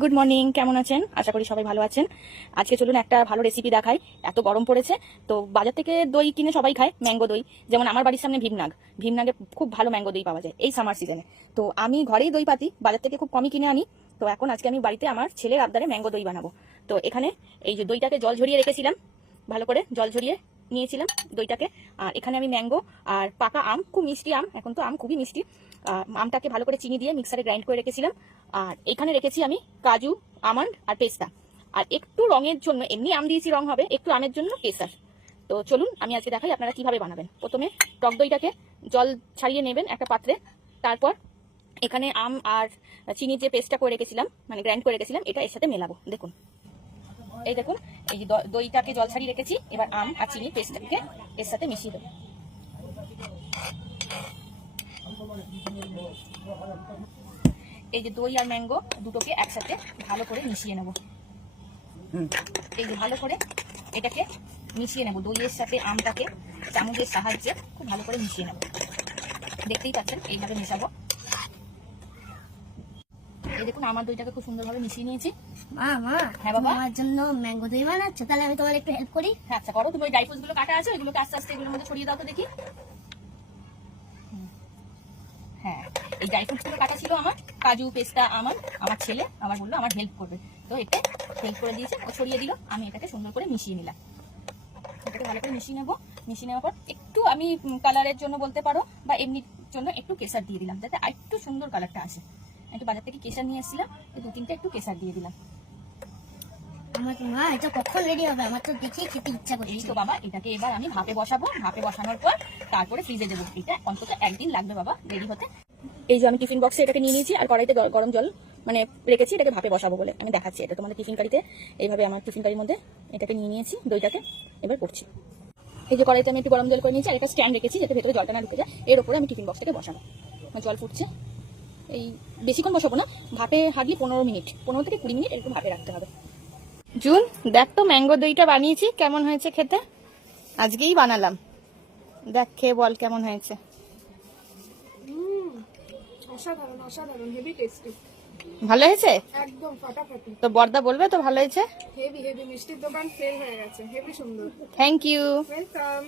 Good morning, কেমন আছেন? আশা করি সবাই ভালো আছেন। আজকে চলুন একটা ভালো রেসিপি দেখাই। এত গরম পড়েছে তো বাজার থেকে দই কিনে সবাই খায়, ম্যাঙ্গো দই। যেমন আমার বাড়ির সামনে ভীমনাগে খুব ভালো ম্যাঙ্গো দই পাওয়া যায় এই সামার সিজনে। তো আমি ঘরেই দই পাতি বাজার থেকে খুব কমই কিনে আনি। তো এখন আজকে আমি বাড়িতে আমার ছেলের আবদারে ম্যাঙ্গো দই বানাবো। তো এখানে এই যে দইটাকে জল ঝরিয়ে রেখেছিলাম, ভালো করে জল ঝরিয়ে নিয়েছিলাম দইটাকে। আর এখানে আমি ম্যাঙ্গো আর পাকা আম, খুব মিষ্টি আম, এখন তো আম খুবই মিষ্টি, আমটাকে ভালো করে চিনি দিয়ে মিক্সারে গ্রাইন্ড করে রেখেছিলাম। আর এখানে রেখেছি আমি কাজু, আমন্ড আর পেস্তা। আর একটু রঙের জন্য, এমনি আম দিয়েছি রং হবে, একটু আমের জন্য কেসার। তো চলুন আমি আজকে দেখাই আপনারা কিভাবে বানাবেন। প্রথমে টক দইটাকে জল ছাড়িয়ে নেবেন একটা পাত্রে। তারপর এখানে আম আর চিনির যে পেস্টটা করে রেখেছিলাম, মানে গ্রাইন্ড করে রেখেছিলাম, এটা এর সাথে মেলাবো। দেখুন, এই দেখুন, এই যে দইটাকে জল ছাড়িয়ে রেখেছি, এবার আম আর চিনি পেস্টটাকে এর সাথে মিশিয়ে দেবো। এই যে দই আর ম্যাঙ্গো দুটোকে একসাথে ভালো করে মিশিয়ে নেব। এই যে ভালো করে এটাকে মিশিয়ে নেব, দইয়ের সাথে আমটাকে চামচের সাহায্যে খুব ভালো করে মিশিয়ে নেব। দেখতেই পাচ্ছেন এইভাবে মেশাবো। এই দেখুন আমার দইটাকে খুব সুন্দরভাবে মিশিয়ে নিয়েছি। হ্যাঁ বাবা, আমার জন্য ম্যাঙ্গো দই বানাচ্ছো, তাহলে আমি তোমার একটু হেল্প করি। হ্যাঁ আচ্ছা করো। তুমি ওই ড্রাই ফ্রুটস গুলো কাটা আছে, ওইগুলোকে আস্তে আস্তে এগুলোর মধ্যে ছড়িয়ে দাও তো দেখি। হ্যাঁ, এই ড্রাই ফ্রুটস গুলো কাটা ছিল আমার, কাজু, পেস্তা, আমন্ড। আমার ছেলে আমার বললো আমার হেল্প করবে, তো এতে হেল্প করে দিয়েছে, ও ছড়িয়ে দিল। আমি এটাকে সুন্দর করে মিশিয়ে নিলাম। এটাকে ভালো করে মিশিয়ে নেবো। মিশিয়ে নেওয়ার পর একটু আমি কালারের জন্য বলতে পারো বা এমনির জন্য একটু কেসার দিয়ে দিলাম, যাতে একটু সুন্দর কালারটা আসে। একটু বাজার থেকে কেসার নিয়ে এসেছিলাম, দু তিনটা একটু কেসার দিয়ে দিলাম। আমার তো মা, এটা কখন রেডি হবে? আমার তো দেখে খেতে ইচ্ছা করছে। এই তো বাবা, এটাকে এবার আমি ভাপে বসাবো। ভাপে বসানোর পর তারপরে ফ্রিজে দেবো। এটা অন্তত একদিন লাগবে বাবা রেডি হতে। এই যে আমি টিফিন বক্সে এটাকে নিয়ে নিয়েছি, আর কড়াইতে গরম জল মানে রেখেছি এটাকে ভাপে বসাবো বলে। আমি দেখাচ্ছি এটা তোমাদের টিফিন কারিতে। এইভাবে আমার টিফিন কারির মধ্যে এটাকে নিয়ে নিয়েছি, দইটাকে এবার করছি। এই যে কড়াইতে আমি একটু গরম জল করে নিয়েছি, আর একটা স্ট্যান্ড রেখেছি যাতে ভেতরে জলটা না ঢুকে যায়। এর উপরে আমি টিফিন বক্সটাকে বসাবো। জল ফুটছে, এই বেশিক্ষণ বসাবো না, ভাপে হার্ডলি 15 মিনিট, 15 থেকে 20 মিনিট একটু ভাপে রাখতে হবে। জুন, দেখ তো ম্যাঙ্গো দইটা বানিয়েছি কেমন হয়েছে খেতে। আজকেই বানালাম, দেখ খেয়ে বল কেমন হয়েছে। অসাধারণ অসাধারণ, হেভি টেস্টি, ভালো হয়েছে একদম ফাটাফাটি। তো বর্দা বলবে তো ভালো হয়েছে। হেভি হেভি মিষ্টির দোকান ফেল হয়ে গেছে, হেভি সুন্দর। Thank you. ওয়েলকাম।